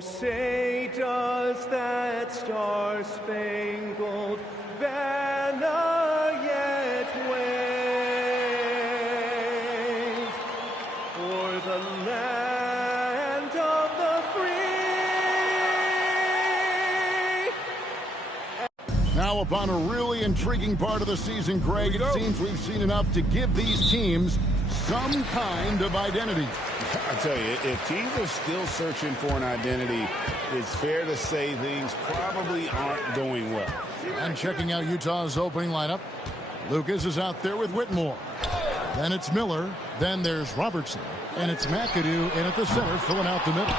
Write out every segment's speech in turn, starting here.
say does that star-spangled banner yet wave o'er the land of the free? Now upon a really intriguing part of the season, Greg, it seems we've seen enough to give these teams some kind of identity. I tell you, if teams are still searching for an identity, it's fair to say things probably aren't going well. And checking out Utah's opening lineup, Lucas is out there with Whitmore. Then it's Miller. Then there's Robertson. And it's McAdoo in at the center, filling out the middle.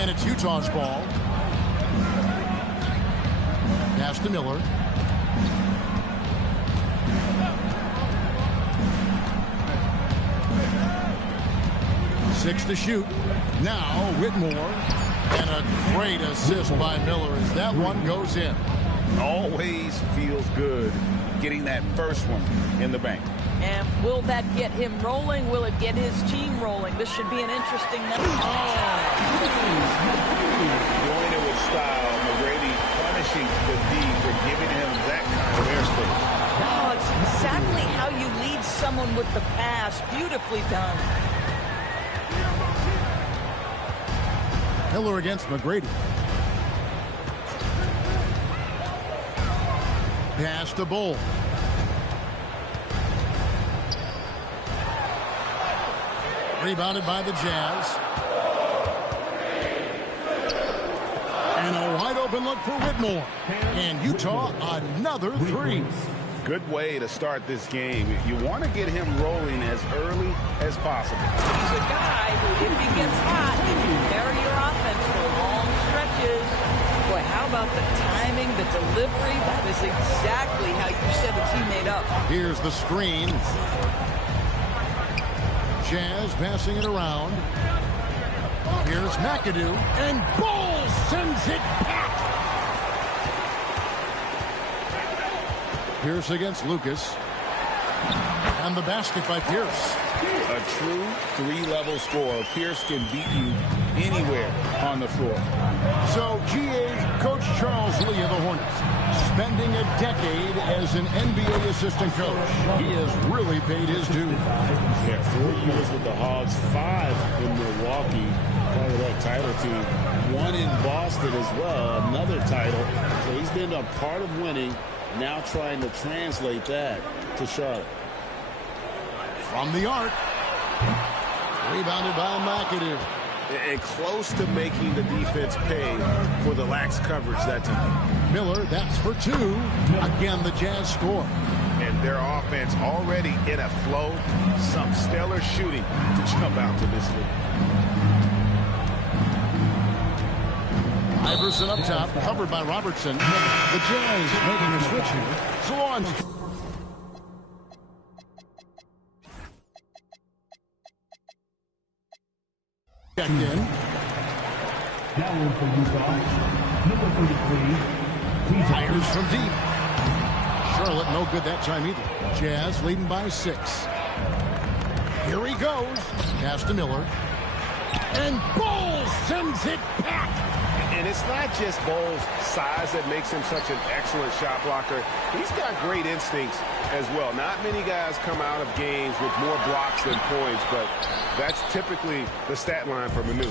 And it's Utah's ball. Pass to Miller. Six to shoot. Now Whitmore, and a great assist by Miller as that one goes in. Always feels good getting that first one in the bank. And will that get him rolling? Will it get his team rolling? This should be an interesting night. Doing it with style, McGrady punishing the D for giving him that kind of airspace. Oh, it's exactly how you lead someone with the pass. Beautifully done. Miller against McGrady. Pass to Bull. Rebounded by the Jazz. And a wide open look for Whitmore. And Utah another three. Good way to start this game. You want to get him rolling as early as possible. He's a guy who, if he gets hot, he can carry your offense for long stretches. Boy, how about the timing, the delivery? That is exactly how you set a teammate up. Here's the screen. Jazz passing it around. Here's McAdoo. And Bull sends it back. Pierce against Lucas. And the basket by Pierce. A true three-level scorer. Pierce can beat you anywhere on the floor. So, GA Coach Charles Lee of the Hornets, spending a decade as an NBA assistant coach. He has really paid his dues. Yeah, 4 years with the Hogs, 5 in Milwaukee, part of that title team. 1 in Boston as well, another title. So he's been a part of winning. Now trying to translate that to Charlotte. From the arc. Rebounded by McAdoo. And close to making the defense pay for the lax coverage that time. Miller, that's for 2. Again, the Jazz score. And their offense already in a flow. Some stellar shooting to jump out to this lead. Iverson up top, covered by Robertson. The Jazz making a switch here. Swanson. Checked in. Now in for Utah, number 33. Fires from deep. Charlotte no good that time either. Jazz leading by 6. Here he goes. Pass to Miller. And Bull sends it back. And it's not just Bull's size that makes him such an excellent shot blocker. He's got great instincts as well. Not many guys come out of games with more blocks than points, but that's typically the stat line for Manu.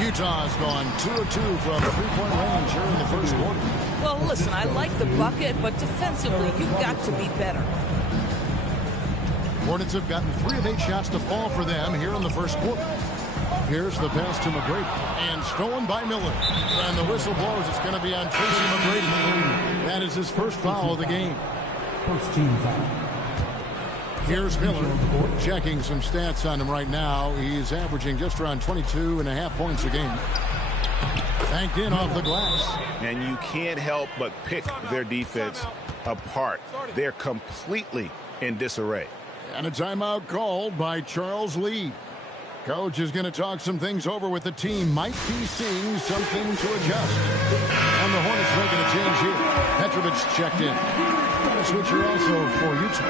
Utah's gone 2 of 2 from three-point range here in the first quarter. Well, listen, I like the bucket, but defensively, you've got to be better. Hornets have gotten 3 of 8 shots to fall for them here in the first quarter. Here's the pass to McGrady. And stolen by Miller. And the whistle blows. It's going to be on Tracy McGrady. That is his first foul of the game. First team foul. Here's Miller. Checking some stats on him right now. He's averaging just around 22.5 points a game. Banked in off the glass. And you can't help but pick their defense apart. They're completely in disarray. And a timeout called by Charles Lee. Coach is going to talk some things over with the team. Might be seeing something to adjust. And the Hornets making a change here. Petrovic checked in. A switcher also for Utah.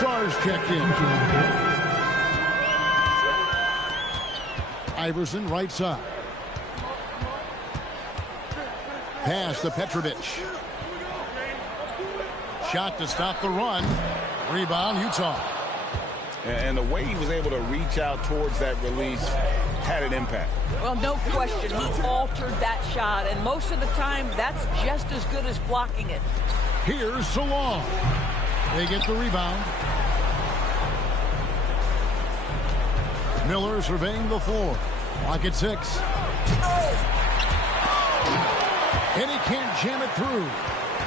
Sars checked in. Iverson right side. Pass to Petrovic. Shot to stop the run. Rebound, Utah. And the way he was able to reach out towards that release had an impact. Well, no question. He altered that shot, and most of the time, that's just as good as blocking it. Here's Salon. They get the rebound. Miller surveying the floor. Lock at 6. And he can't jam it through.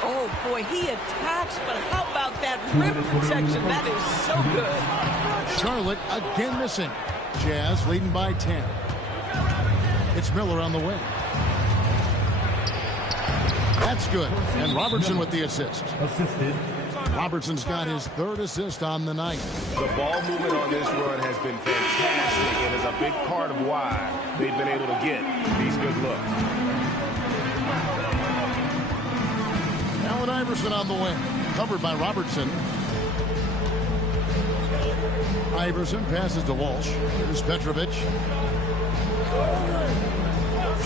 Oh, boy, he attacks, but how about that rim protection? That is so good. Charlotte again missing. Jazz leading by 10. It's Miller on the wing. That's good. And Robertson with the assist. Assisted. Robertson's got his 3rd assist on the night. The ball movement on this run has been fantastic and is a big part of why they've been able to get these good looks. Allen Iverson on the wing. Covered by Robertson. Iverson passes to Walsh. Here's Petrovic.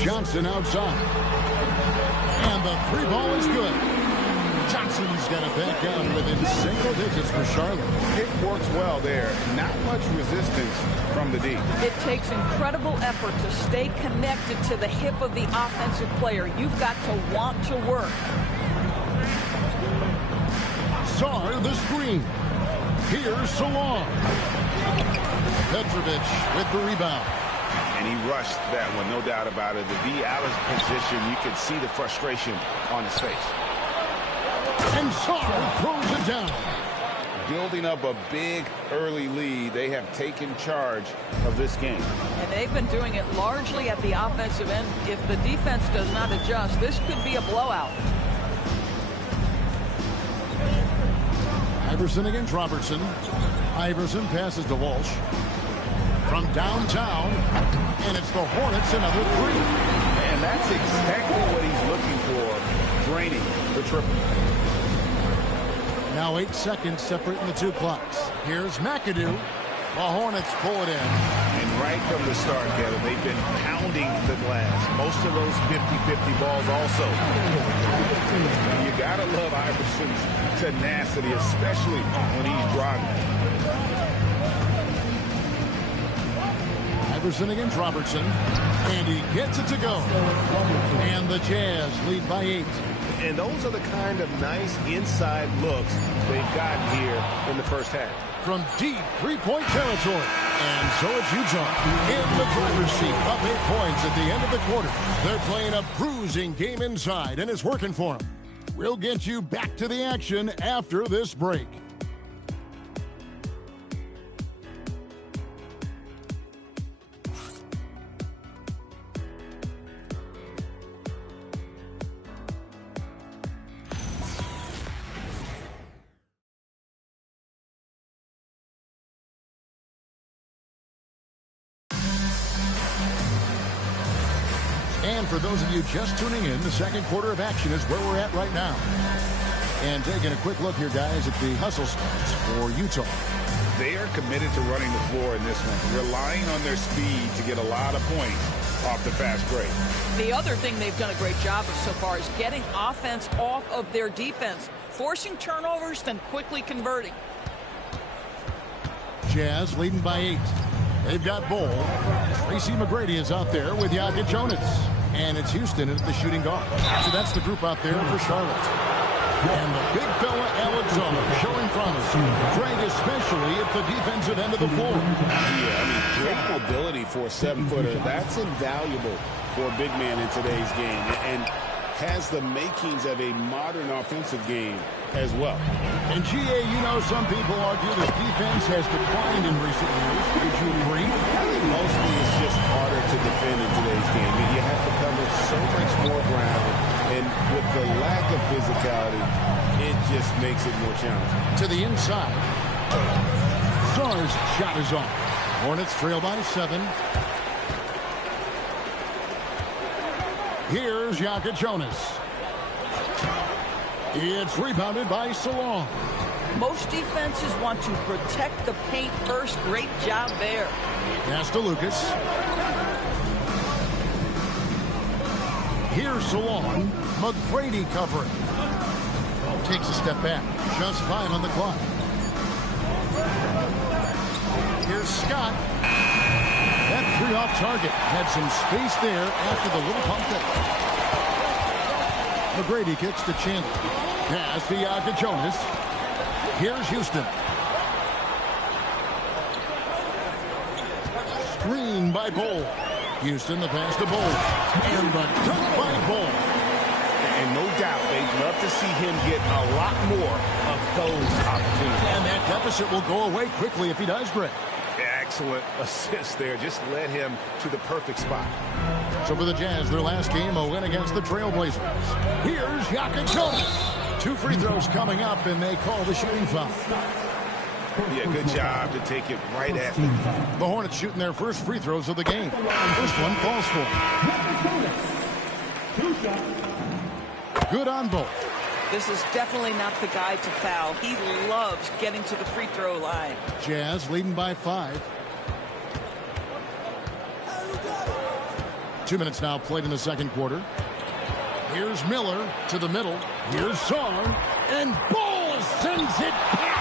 Johnson outside. And the 3 ball is good. Johnson's got it back down within single digits for Charlotte. It works well there. Not much resistance from the D. It takes incredible effort to stay connected to the hip of the offensive player. You've got to want to work. Sar the screen. Here's Salon. Petrovic with the rebound. And he rushed that one, no doubt about it. The D out of position, you could see the frustration on his face. And Sar throws it down. Building up a big early lead, they have taken charge of this game. And they've been doing it largely at the offensive end. If the defense does not adjust, this could be a blowout. Iverson against Robertson. Iverson passes to Walsh. From downtown, and it's the Hornets another 3. And that's exactly what he's looking for, draining the triple. Now 8 seconds separating the 2 clocks. Here's McAdoo. The Hornets pull it in. And right from the start, Kevin, they've been pounding the glass. Most of those 50-50 balls also. You got to love Iverson's tenacity, especially when he's driving. Iverson against Robertson. And he gets it to go. And the Jazz lead by 8. And those are the kind of nice inside looks they've gotten here in the first half. From deep 3-point territory. And so it's Utah in the driver's seat, up 8 points at the end of the quarter. They're playing a bruising game inside, and it's working for them. We'll get you back to the action after this break. And for those of you just tuning in, the second quarter of action is where we're at right now. And taking a quick look here, guys, at the hustle starts for Utah. They are committed to running the floor in this one, relying on their speed to get a lot of points off the fast break. The other thing they've done a great job of so far is getting offense off of their defense, forcing turnovers, then quickly converting. Jazz leading by 8. They've got Bull. Tracy McGrady is out there with Jokic Jonas. And it's Houston at the shooting guard. So that's the group out there for Charlotte. And the big fella, Alexander, showing promise. Great, especially at the defensive end of the floor. Yeah, I mean, great mobility for a 7-footer. That's invaluable for a big man in today's game. And has the makings of a modern offensive game as well. And GA, you know, some people argue that defense has declined in recent years. Would you agree? I think mostly it's just harder to defend in today's game. You have to cover so much more ground, and with the lack of physicality, it just makes it more challenging. To the inside. Sar's shot is off. Hornets trail by 7. Here's Jokic Jonas. It's rebounded by Salon. Most defenses want to protect the paint first. Great job there. Pass to Lucas. Here's Salon. McGrady covering. Takes a step back. Just 5 on the clock. Here's Scott. That 3 off target. Had some space there after the little pump fake. McGrady kicks to Chandler. Pass to Jonas. Here's Houston. Screen by Bull. Houston, the pass to Bull. And the dunk by Bull. And no doubt, they'd love to see him get a lot more of those opportunities. And that deficit will go away quickly if he does, Greg. Excellent assist there. Just led him to the perfect spot. So for the Jazz, their last game, a win against the Trailblazers. Here's Jonas. 2 free throws coming up, and they call the shooting foul. Yeah, good job to take it right at them. The Hornets shooting their first free throws of the game. First one falls for. Good on both. This is definitely not the guy to foul. He loves getting to the free throw line. Jazz leading by 5. 2 minutes now played in the second quarter. Here's Miller to the middle. Here's Sarr. And Bull sends it back.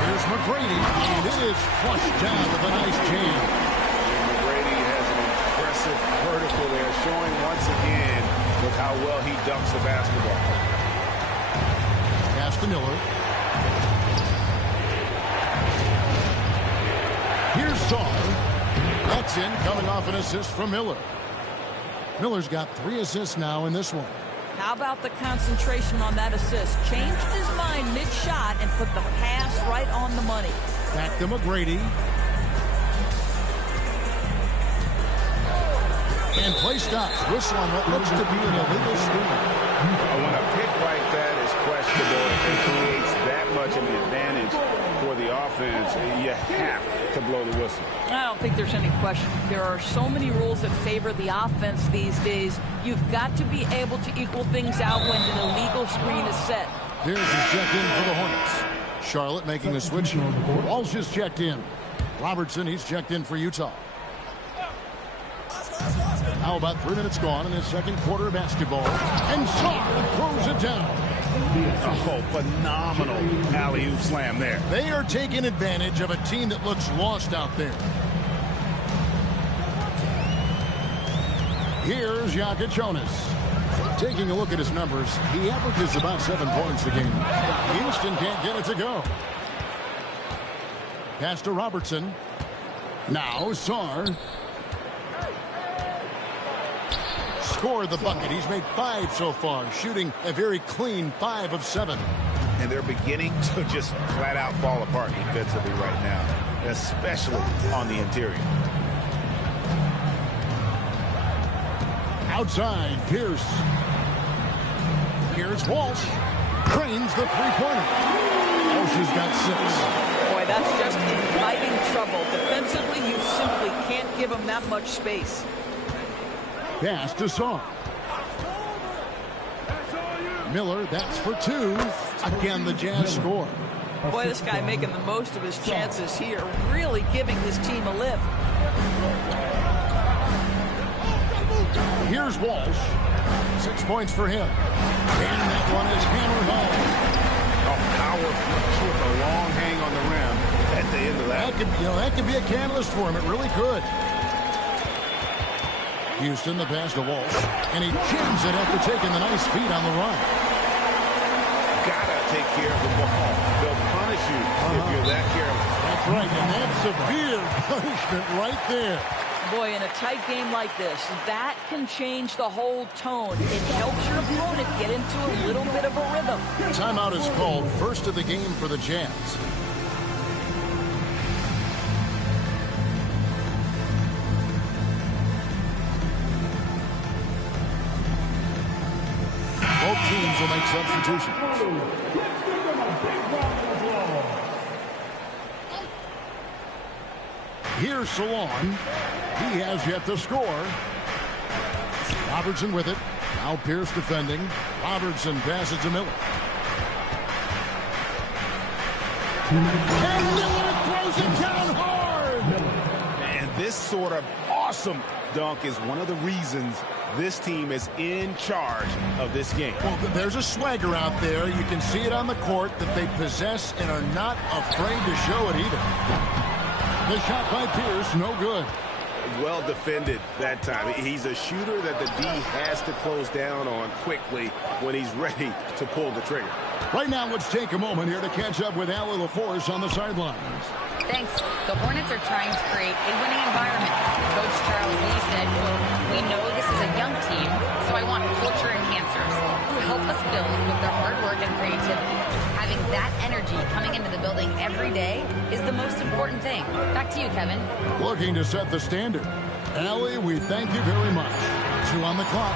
Here's McGrady. And it is flushed down with a nice jam. McGrady has an impressive vertical there, showing once again with how well he dunks the basketball. Pass to Miller. Here's Sarr. That's in, coming off an assist from Miller. Miller's got 3 assists now in this one. How about the concentration on that assist? Changed his mind mid-shot and put the pass right on the money. Back to McGrady. And play stops. Whistle on what looks to be an illegal steal. When a pick like that is questionable and creates that much of an advantage for the offense, you have to blow the whistle. I don't think there's any question. There are so many rules that favor the offense these days. You've got to be able to equal things out when an illegal screen is set. Here's his check in for the Hornets. Charlotte making the switch. Walsh is checked in. Robertson, he's checked in for Utah. Now about 3 minutes gone in the second quarter of basketball. And Sarr throws it down. Oh, phenomenal alley-oop slam there. They are taking advantage of a team that looks lost out there. Here's Jonas. Taking a look at his numbers, he averages about 7 points a game. Houston can't get it to go. Pass to Robertson. Now Sarr. Scored the bucket. He's made 5 so far, shooting a very clean 5 of 7. And they're beginning to just flat out fall apart defensively right now, especially on the interior. Outside, Pierce. Here's Walsh. Cranes the three-pointer. Walsh has got 6. Boy, that's just inviting trouble. Defensively, you simply can't give him that much space. Pass to Sarr. Miller, that's for 2. Again, the Jazz score. Boy, this guy making the most of his chances here, really giving his team a lift. Here's Walsh. 6 points for him. And that one is hammered home. A power flush with a long hang on the rim at the end of that. That could be a catalyst for him. It really could. Houston, the pass to Walsh. And he jams it after taking the nice feed on the run. Gotta take care of the ball. They'll punish you if you're that careless. That's right, and that's severe punishment right there. Boy, in a tight game like this, that can change the whole tone. It helps your opponent get into a little bit of a rhythm. Timeout is called. First of the game for the Jazz. Both teams will make substitutions. Here's Salon. He has yet to score. Robertson with it. Now Pierce defending. Robertson passes to Miller. And Miller throws it down hard. And this sort of awesome awesome dunk is one of the reasons this team is in charge of this game. Well, there's a swagger out there. You can see it on the court that they possess and are not afraid to show it either. The shot by Pierce, no good. Well defended that time. He's a shooter that the D has to close down on quickly when he's ready to pull the trigger. Right now, let's take a moment here to catch up with Allie LaForce on the sidelines. Thanks. The Hornets are trying to create a winning environment. Coach Charles Lee said, quote, "We know this is a young team, so I want culture enhancers who help us build with their hard work and creativity. Having that energy coming into the building every day is the most important thing." Back to you, Kevin. Looking to set the standard. Allie, we thank you very much. 2 on the clock.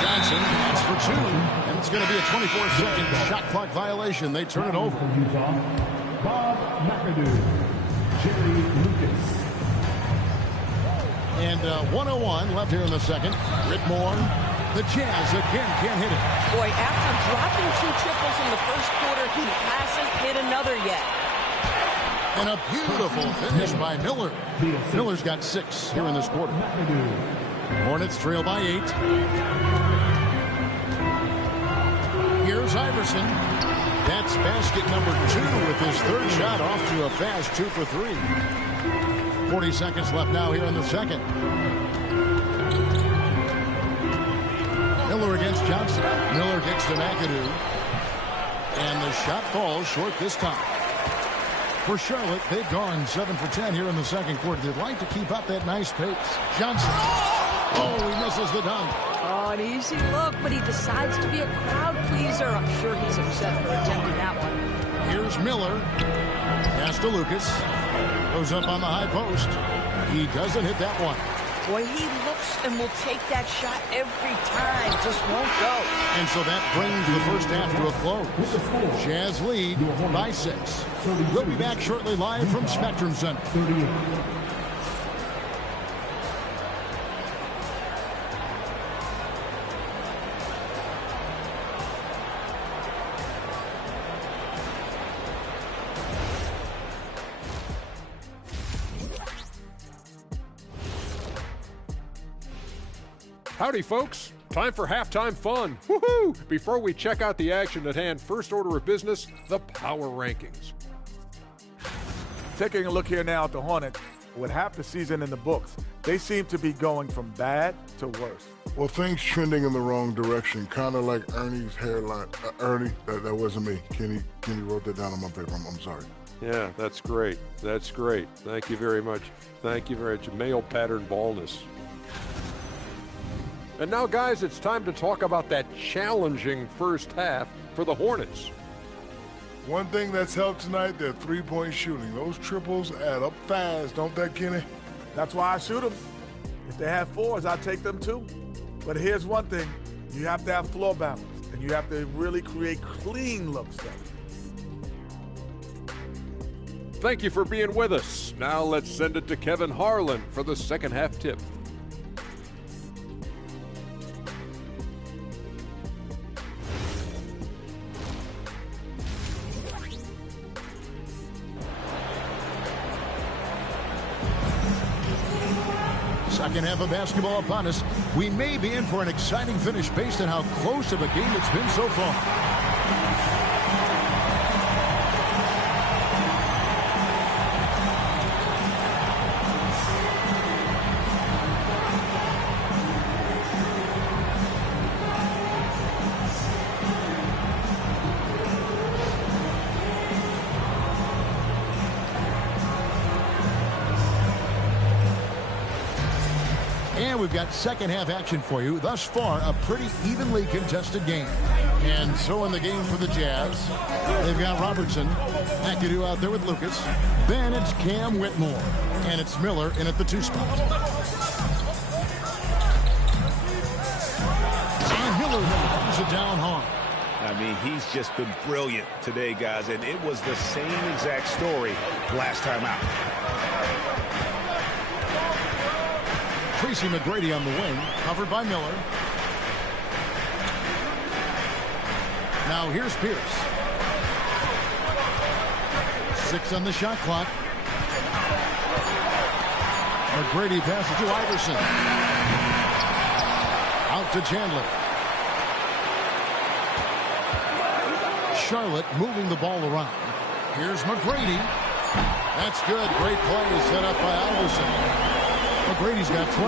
Johnson, that's for 2, and it's going to be a 24-second shot clock violation. They turn it over. From Utah, Bob McAdoo, Jerry Lucas. And 1:01 left here in the second. Whitmore, the Jazz again can't hit it. Boy, after dropping 2 triples in the first quarter, he hasn't hit another yet. And a beautiful finish by Miller. Miller's got 6 here in this quarter. Hornets trail by 8. Here's Iverson. That's basket number 2 with his 3rd shot off to a fast 2 for 3. 40 seconds left now here in the second. Miller against Johnson. Miller gets to McAdoo. And the shot falls short this time. For Charlotte, they've gone 7 for 10 here in the second quarter. They'd like to keep up that nice pace. Johnson. Oh, he misses the dunk. Oh, an easy look, but he decides to be a crowd pleaser. I'm sure he's upset for attempting that one. Here's Miller. Pass to Lucas. Goes up on the high post. He doesn't hit that one. Boy, he looks and will take that shot every time. Just won't go. And so that brings the first half to a close. Jazz lead by 6. We'll be back shortly live from Spectrum Center. 38. Howdy, folks. Time for halftime fun. Woohoo! Before we check out the action at hand, first order of business, the power rankings. Taking a look here now at the Hornets, with half the season in the books, they seem to be going from bad to worse. Well, things trending in the wrong direction, kind of like Ernie's hairline. Ernie, that wasn't me. Kenny wrote that down on my paper. I'm sorry. Yeah, that's great. That's great. Thank you very much. Thank you very much. Male pattern baldness. And now, guys, it's time to talk about that challenging first half for the Hornets. One thing that's helped tonight, their three-point shooting. Those triples add up fast, don't they, Kenny? That's why I shoot them. If they have 4s, I take them too. But here's one thing. You have to have floor balance, and you have to really create clean looks. Thank you for being with us. Now let's send it to Kevin Harlan for the second half tip. Second half of basketball upon us. We may be in for an exciting finish based on how close of a game it's been so far. And we've got second half action for you. Thus far, a pretty evenly contested game. And so in the game for the Jazz, they've got Robertson, McAdoo out there with Lucas. Then it's Cam Whitmore. And it's Miller in at the 2 spot. And Miller brings it down hard. I mean, he's just been brilliant today, guys. And it was the same exact story last time out. Tracy McGrady on the wing, covered by Miller. Now here's Pierce. 6 on the shot clock. McGrady passes to Iverson. Out to Chandler. Charlotte moving the ball around. Here's McGrady. That's good. Great play set up by Iverson. McGrady's got 12.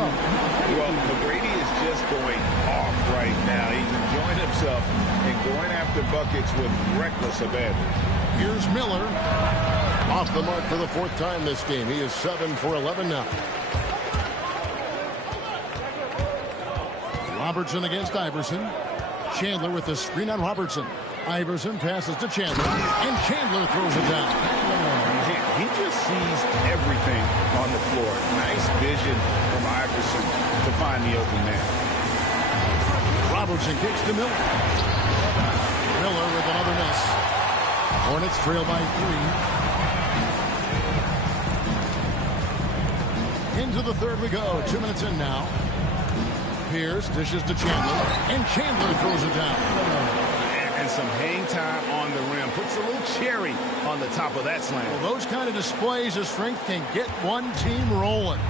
Well, McGrady is just going off right now. He's enjoying himself and going after buckets with reckless abandon. Here's Miller. Off the mark for the 4th time this game. He is 7 for 11 now. Robertson against Iverson. Chandler with the screen on Robertson. Iverson passes to Chandler, and Chandler throws it down. He just sees everything on the floor. Nice vision from Iverson to find the open man. Robertson kicks to Miller. Miller with another miss. Hornets trail by 3. Into the 3rd we go. 2 minutes in now. Pierce dishes to Chandler, and Chandler throws it down. And some hang time on the rim. Puts a little cherry on the top of that slam. Well, those kind of displays of strength can get one team rolling.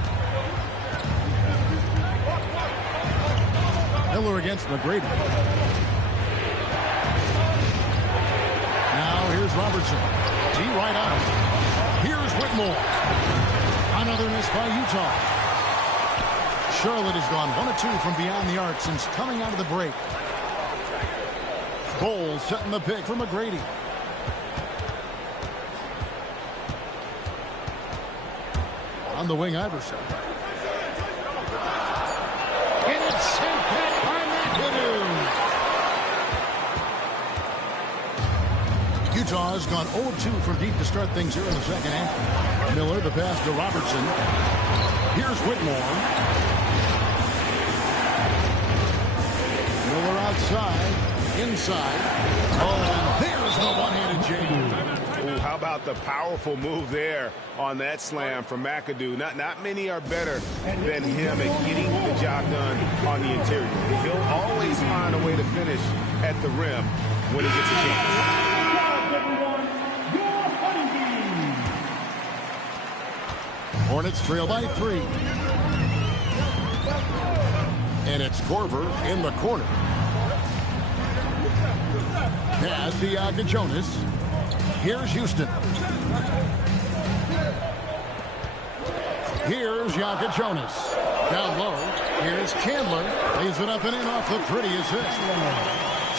Miller against McGrady. Now here's Robertson. G right on him. Here's Whitmore. Another miss by Utah. Charlotte has gone 1 of 2 from beyond the arc since coming out of the break. Bowles setting the pick for McGrady. On the wing, Iverson. And it's sent back by McAdoo. Utah has gone 0 of 2 from deep to start things here in the 2nd half. Miller, the pass to Robertson. Here's Whitmore. Miller outside. Inside. Oh, and there's the one-handed jam. Ooh, how about the powerful move there on that slam from McAdoo? Not many are better than him at getting the job done on the interior. He'll always find a way to finish at the rim when he gets a chance. Hornets trail by 3. And it's Korver in the corner. Pass to Jonas. Here's Houston. Here's Jonas. Down low. Here's Chandler. Lays it up and in off the pretty assist.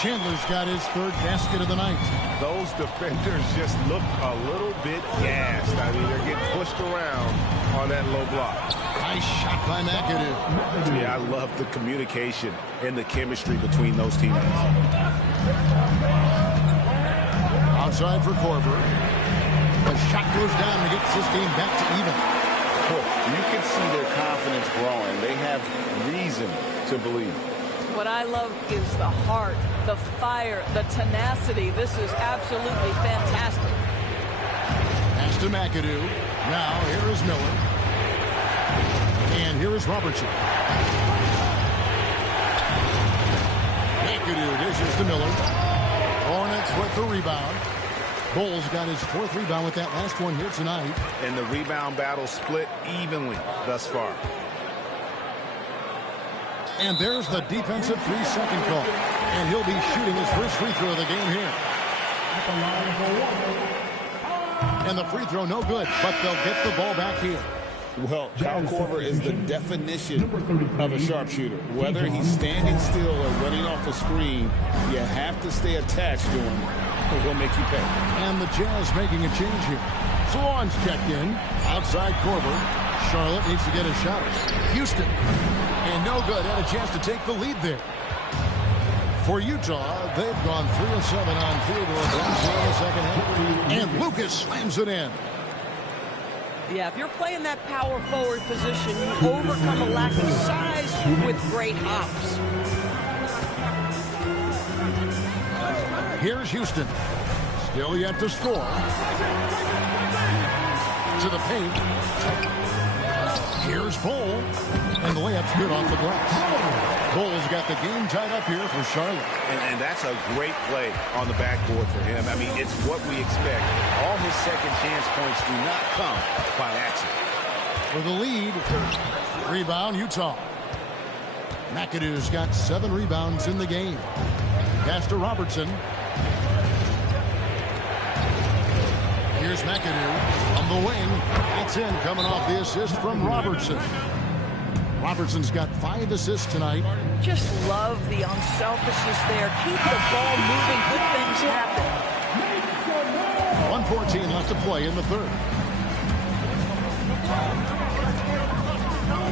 Chandler's got his 3rd basket of the night. Those defenders just look a little bit gassed. I mean, they're getting pushed around on that low block. Nice shot by McAdoo. Yeah, I love the communication and the chemistry between those teammates. Outside for Korver. The shot goes down and gets this game back to even. You can see their confidence growing. They have reason to believe. What I love is the heart, the fire, the tenacity. This is absolutely fantastic. Pass to McAdoo. Now here is Miller. And here is Robertson. McAdoo dishes to Miller. Hornets with the rebound. Bowles got his 4th rebound with that last one here tonight. And the rebound battle split evenly thus far. And there's the defensive 3-second call. And he'll be shooting his first free throw of the game here. And the free throw no good, but they'll get the ball back here. Well, Kyle Korver is the definition of a sharpshooter. Whether he's standing still or running off a screen, you have to stay attached to him, or he'll make you pay. And the Jazz making a change here. Salon's checked in. Outside Korver. Charlotte needs to get a shot. Houston. And no good. Had a chance to take the lead there. For Utah, they've gone 3 of 7 on field goal attempts in the 2nd half. And Lucas slams it in. Yeah, if you're playing that power forward position, you overcome a lack of size with great hops. Here's Houston. Still yet to score. To the paint. Here's Bowles. And the layup's good off the glass. Bowles got the game tied up here for Charlotte. And that's a great play on the backboard for him. I mean, it's what we expect. All his second chance points do not come by accident. for the lead. Rebound, Utah. McAdoo's got 7 rebounds in the game. Pass to Robertson. Here's McAdoo on the wing. That's in, coming off the assist from Robertson. Robertson's got 5 assists tonight. Just love the unselfishness there. Keep the ball moving. Good things happen. 1:14 left to play in the third.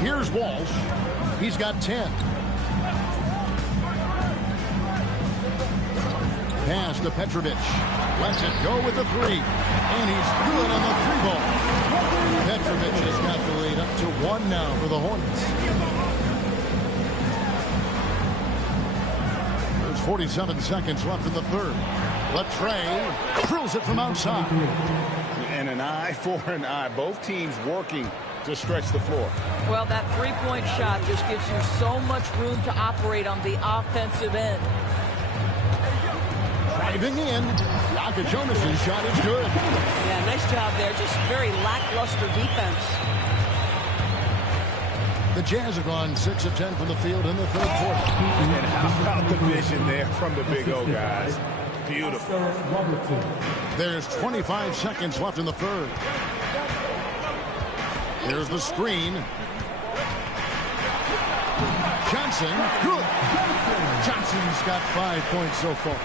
Here's Walsh. He's got 10. Pass to Petrovic. Lets it go with the 3. And he's good on the 3-ball. Petrovic has got the lead up to 1 now for the Hornets. There's 47 seconds left in the third. Latrey drills it from outside. And an eye for an eye. Both teams working to stretch the floor. Well, that three-point shot just gives you so much room to operate on the offensive end. Driving in. Jonas' shot is good. Yeah, nice job there. Just very lackluster defense. The Jazz have gone 6 of 10 from the field in the third quarter. And how about the vision there from the Big O guys? Beautiful. There's 25 seconds left in the third. Here's the screen. Johnson, good. Johnson's got 5 points so far.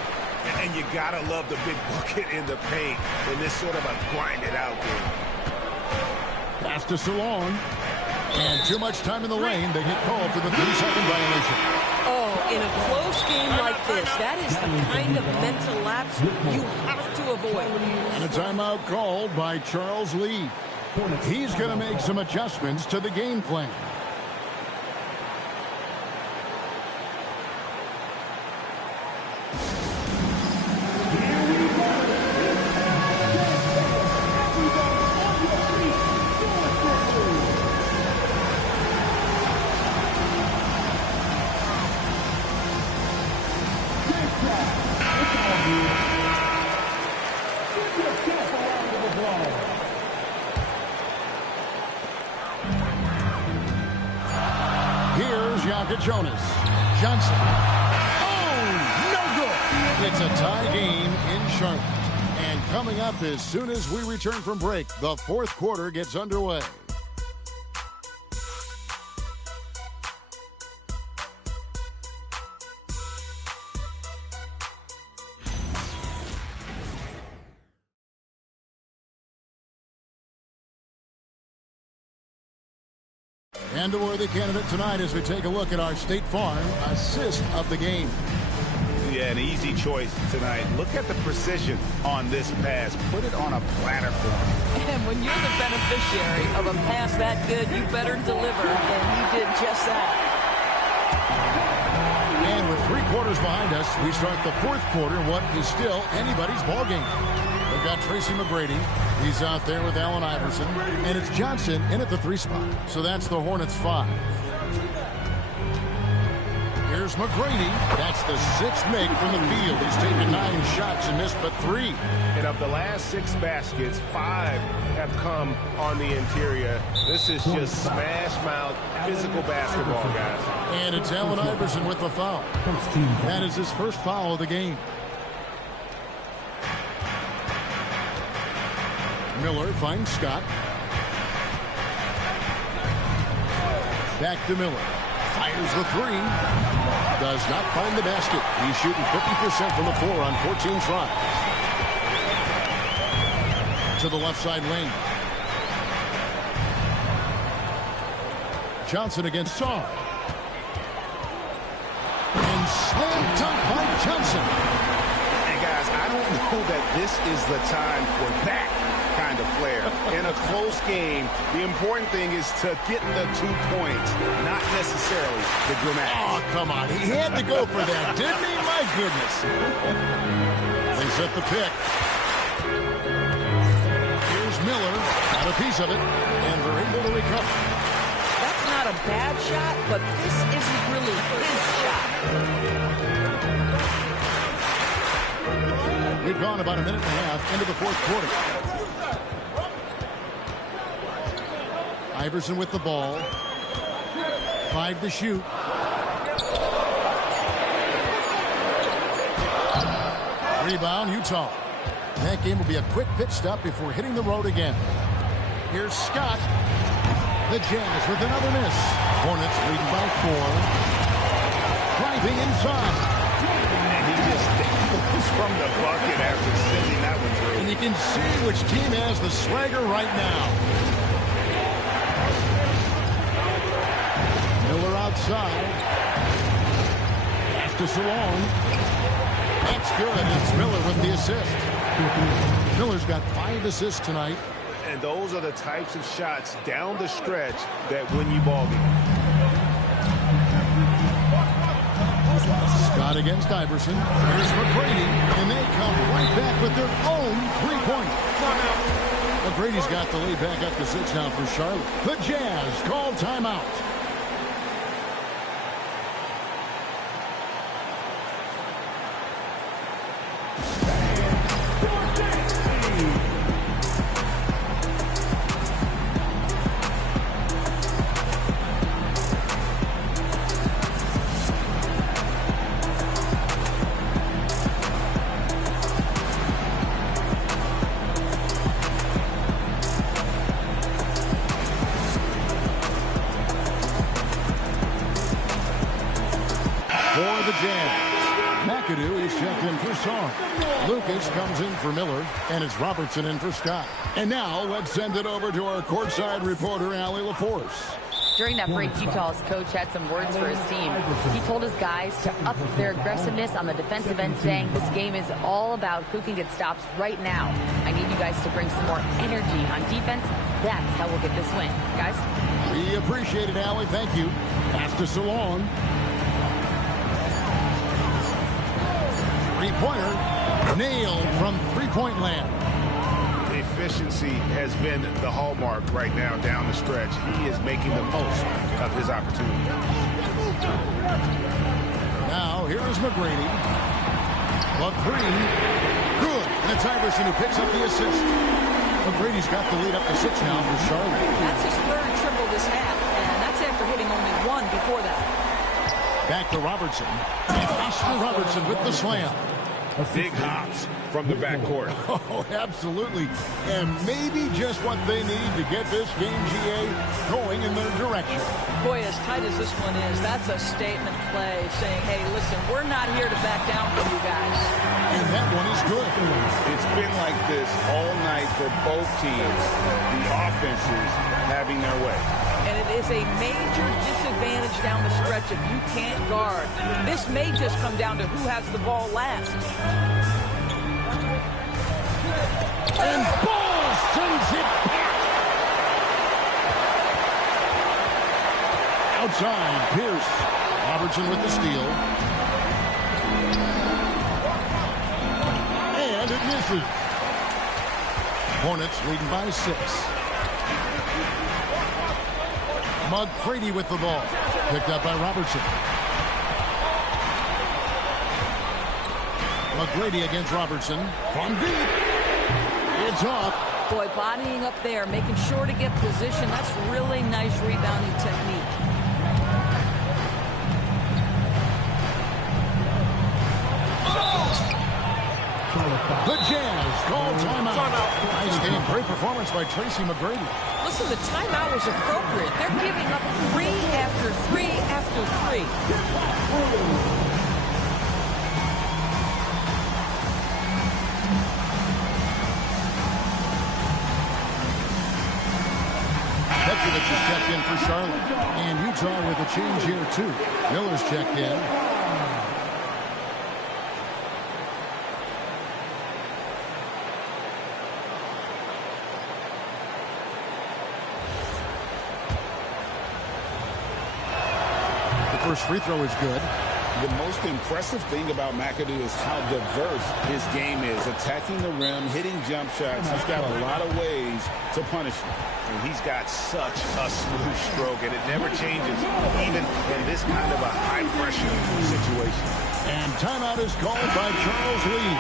And you gotta love the big bucket in the paint in this sort of a grinded-out game. Pass to Salon. And too much time in the lane. They get called for the 3-second violation. Oh, in a close game like this, that is the kind of mental lapse you have to avoid. And a timeout called by Charles Lee. He's going to make some adjustments to the game plan. Jonas. Johnson. Oh, no good. It's a tie game in Charlotte. And coming up as soon as we return from break, the fourth quarter gets underway. And a worthy candidate tonight as we take a look at our State Farm assist of the game. Yeah, an easy choice tonight. Look at the precision on this pass. Put it on a platter for him. And when you're the beneficiary of a pass that good, you better deliver. And he did just that. And with 3 quarters behind us, we start the fourth quarter, what is still anybody's ball game. We've got Tracy McGrady. He's out there with Allen Iverson. And it's Johnson in at the 3 spot. So that's the Hornets 5. Here's McGrady. That's the 6th make from the field. He's taken 9 shots and missed but 3. And of the last 6 baskets, 5 have come on the interior. This is just smash mouth physical basketball, guys. And it's Allen Iverson with the foul. That is his first foul of the game. Miller finds Scott. Back to Miller. Fires the 3. Does not find the basket. He's shooting 50% from the floor on 14 tries. To the left side lane. Johnson against Saw. And slam dunk by Johnson. And guys, I don't know that this is the time for that kind of flair. In a close game, the important thing is to get the 2 points, not necessarily the dramatics. Oh, come on. He had to go for that, didn't he? My goodness. They set the pick. Here's Miller. Got a piece of it, and they're able to recover. That's not a bad shot, but this isn't really his shot. We've gone about a minute and a half into the fourth quarter. Iverson with the ball. 5 to shoot. Rebound, Utah. That game will be a quick pitch stop before hitting the road again. Here's Scott. The Jazz with another miss. Hornets leading by 4. Driving inside. And he just goes from the bucket after sending that one through. And you can see which team has the swagger right now. Miller outside. Pass to Salon. That's good. It's Miller with the assist. Miller's got 5 assists tonight. And those are the types of shots down the stretch that win you ball games. Scott against Iverson. Here's McGrady. And they come right back with their own 3-point. McGrady's got the lead back up to 6 now for Charlotte. The Jazz call timeout. Lucas comes in for Miller, and it's Robertson in for Scott. And now, let's send it over to our courtside reporter, Allie LaForce. During that break, Utah's coach had some words for his team. He told his guys to up their aggressiveness on the defensive end, saying this game is all about who can get stops right now. I need you guys to bring some more energy on defense. That's how we'll get this win. Guys? We appreciate it, Allie. Thank you. Pass to Salon. Three-pointer. Nailed from three-point land. Efficiency has been the hallmark right now down the stretch. He is making the most of his opportunity. Now, here is McGrady. The three. Good. And it's Iverson who picks up the assist. McGrady's got the lead up to 6 now for Charlotte. That's his third triple this half, and that's after hitting only 1 before that. Back to Robertson. And Oscar Robertson with the slam. Big hops from the backcourt. Oh, absolutely. And maybe just what they need to get this game, GA, going in their direction. Boy, as tight as this one is, that's a statement play saying, hey, listen, we're not here to back down from you guys. And that one is good. It's been like this all night for both teams. The offenses having their way. And it is a major disadvantage down the stretch if you can't guard. This may just come down to who has the ball last. And Ball sends it back. Outside, Pierce. Robertson with the steal. And it misses. Hornets leading by 6. McGrady with the ball. Picked up by Robertson. McGrady against Robertson. From deep. It's off. Boy, bodying up there, making sure to get position. That's really nice rebounding technique. The Jazz call timeout. Nice game. Great performance by Tracy McGrady. Listen, the timeout was appropriate. They're giving up 3 after 3 after 3. Petrovic is checked in for Charlotte. And Utah with a change here, too. Miller's checked in. First free throw is good. The most impressive thing about McAdoo is how diverse his game is. Attacking the rim, hitting jump shots. He's got a lot of ways to punish you. And he's got such a smooth stroke, and it never changes, even in this kind of a high-pressure situation. And timeout is called by Charles Lee.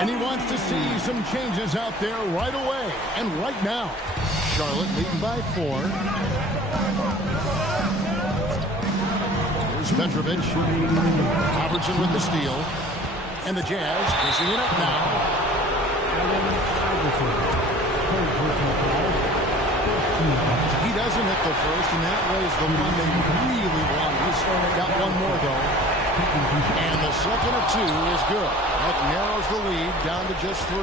And he wants to see some changes out there right away and right now. Charlotte, leading by 4. Here's Petrovic. Robertson with the steal. And the Jazz pushing it up now. He doesn't hit the first, and that was the one they really wanted. He's got one more, though. And the second of 2 is good. That narrows the lead down to just 3.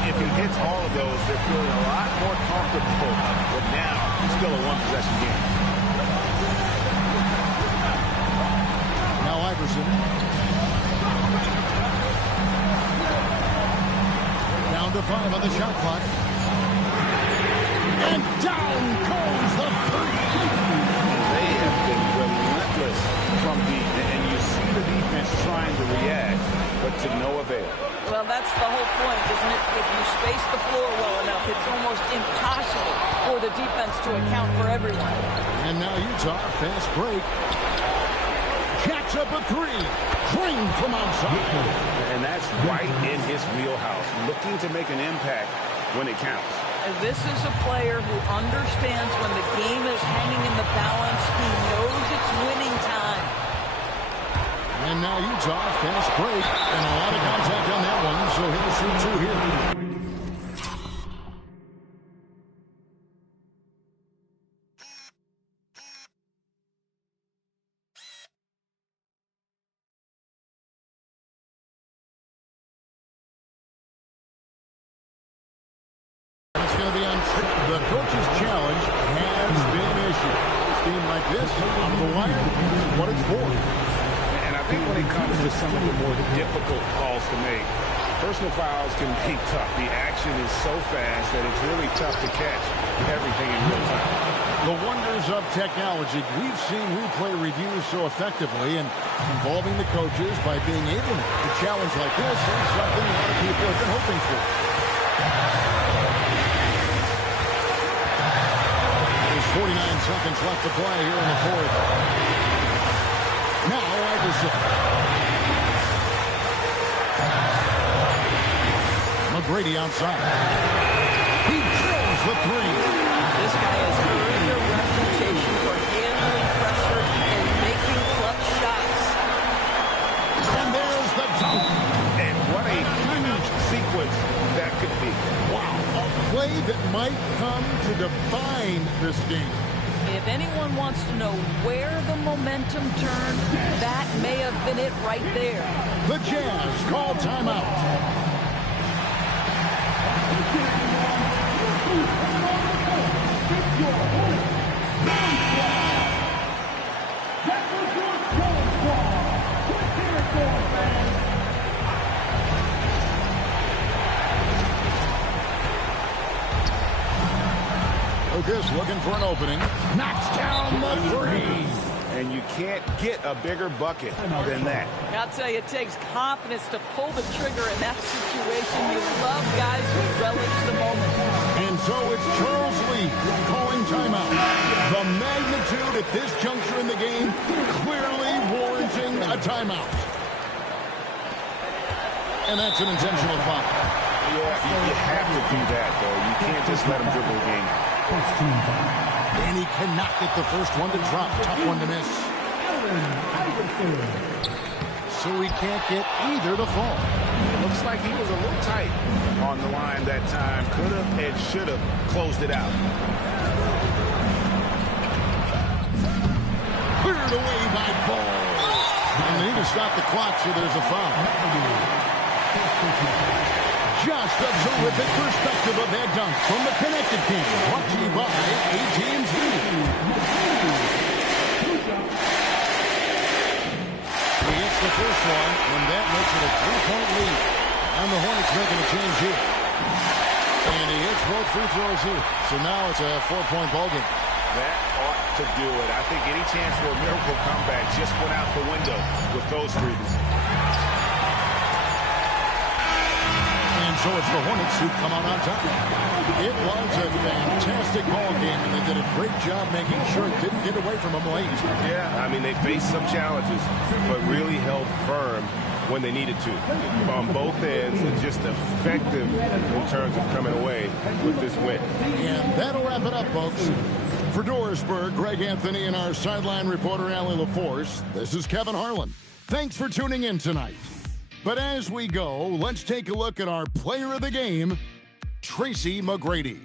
If he hits all of those, they're feeling a lot more comfortable. But now, it's still a one-possession game. Now Iverson. Down to 5 on the shot clock. And down goes the 3. They have been relentless from deep, and you see the defense trying to react, but to no avail. Well, that's the whole point, isn't it? If you space the floor well enough, it's almost impossible for the defense to account for everyone. And now Utah, fast break. Jacks up a 3. Swing from outside. And that's right in his wheelhouse, looking to make an impact when it counts. And this is a player who understands when the game is hanging in the balance. He knows it's winning time. And now Utah, fast break. And a lot of contact on that one, so he'll shoot 2 here. It's going to be on the coach's challenge has been issued. A game like this, on the wire, this is what it's for. And I think when it comes to some of the more difficult calls to make, personal fouls can be tough. The action is so fast that it's really tough to catch everything in real time. The wonders of technology. We've seen replay reviews so effectively, and involving the coaches by being able to challenge like this is something a lot of people have been hoping for. There's 49 seconds left to play here in the 4th. Now Iverson. McGrady outside. He drills the 3. This guy has earned a reputation for handling pressure and making clutch shots. And there's the dunk. And what a huge sequence that could be. Wow, a play that might come to define this game. If anyone wants to know where the momentum turned, that may have been it right there. The Jazz call timeout. Lucas looking for an opening. Knocks down the 3. And you can't get a bigger bucket than that. I'll tell you, it takes confidence to pull the trigger in that situation. You love guys who relish the moment. And so it's Charles Lee calling timeout. The magnitude at this juncture in the game clearly warranting a timeout. And that's an intentional foul. Yeah, you have to do that, though. You can't just let him dribble the game. And he cannot get the first one to drop. Tough one to miss. So he can't get either to fall. Looks like he was a little tight on the line that time. Could have and should have closed it out. Cleared away by Ball. And they need to stop the clock, so there's a foul. Just a terrific perspective of that dunk from the connected team. Brought to you by AT&T. He gets the first one, and that makes it a 3-point lead. And the Hornets making a change here. And he hits both free throws here. So now it's a 4-point ball game. That ought to do it. I think any chance for a miracle comeback just went out the window with those threes. And so it's the Hornets who come out on top. It was a fantastic ball game, and they did a great job making sure it didn't get away from them late. Yeah, I mean, they faced some challenges, but really held firm when they needed to on both ends, and just effective in terms of coming away with this win. And that'll wrap it up, folks. For Dorisburg, Greg Anthony, and our sideline reporter, Allie LaForce, this is Kevin Harlan. Thanks for tuning in tonight. But as we go, let's take a look at our player of the game, Tracy McGrady.